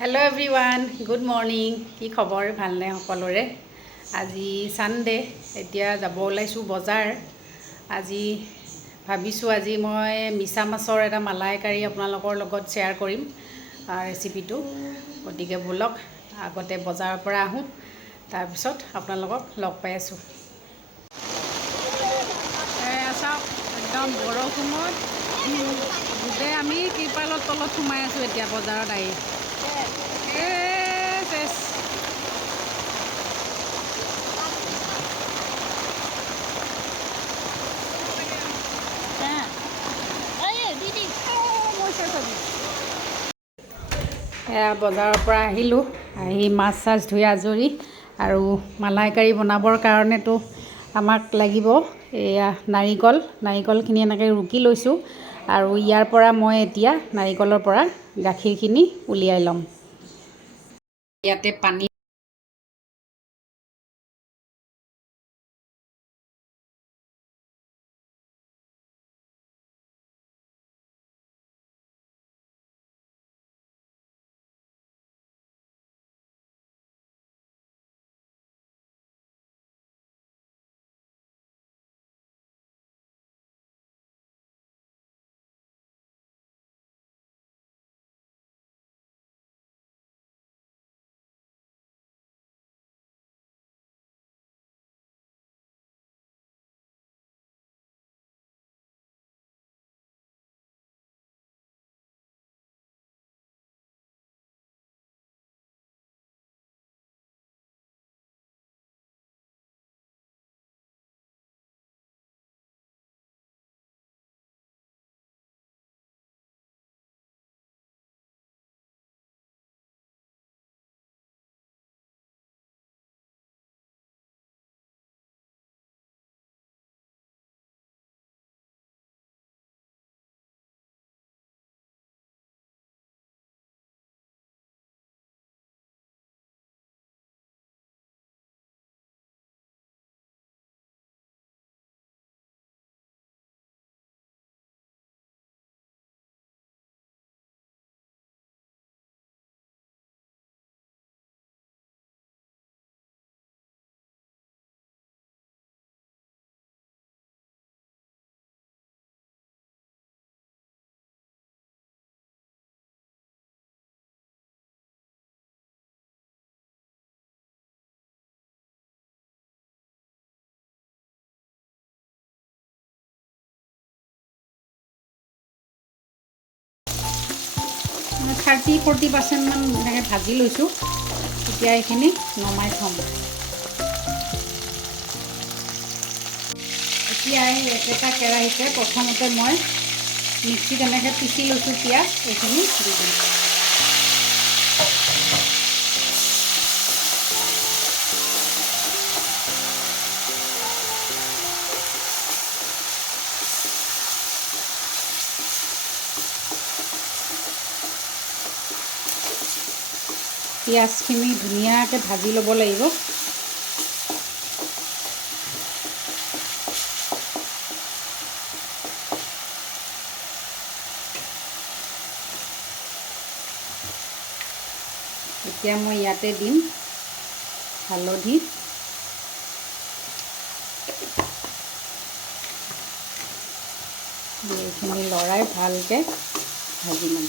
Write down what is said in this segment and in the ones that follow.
Hello' everyone, good morning. কি খবৰ? ভালনে সকলোৰে? আজি ছানডে, এতিয়া যাব ওলাইছোঁ বজাৰ। আজি ভাবিছোঁ মই মিছা মাছৰ এটা মালাইকাৰী আপোনালোকৰ লগত শ্বেয়াৰ কৰিম ৰেচিপিটো। গতিকে ব'লক আগতে বজাৰৰ পৰা আহোঁ, তাৰপিছত আপোনালোকক লগ পাই আছোঁ। চাওক, একদম বৰষুণত গোটেই আমি ত্ৰিপালৰ তলত সোমাই আছোঁ এতিয়া বজাৰত আহি। বজাৰৰ পৰা আহিলোঁ, আহি মাছ চাছ ধুই আজৰি। আৰু মালাইকাৰী বনাবৰ কাৰণেতো আমাক লাগিব এয়া নাৰিকলখিনি এনেকৈ ৰুকি লৈছোঁ। আৰু ইয়াৰ পৰা মই এতিয়া নাৰিকলৰ পৰা গাখীৰখিনি উলিয়াই ল'ম। ইয়াতে পানী মই 30-40% এনেকৈ ভাজি লৈছোঁ। এতিয়া এইখিনি নমাই থ'ম। এতিয়া একেটা কেৰাহীতে প্ৰথমতে মই মিক্সিত এনেকৈ পিচি লৈছোঁ পিঁয়াজ, এইখিনি দি দিম। পিঁয়াজখিনি ধুনীয়াকৈ ভাজি ল'ব লাগিব। এতিয়া মই ইয়াতে দিম হালধি, এইখিনি লৰাই ভালকৈ ভাজি ল'ম।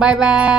Bye bye.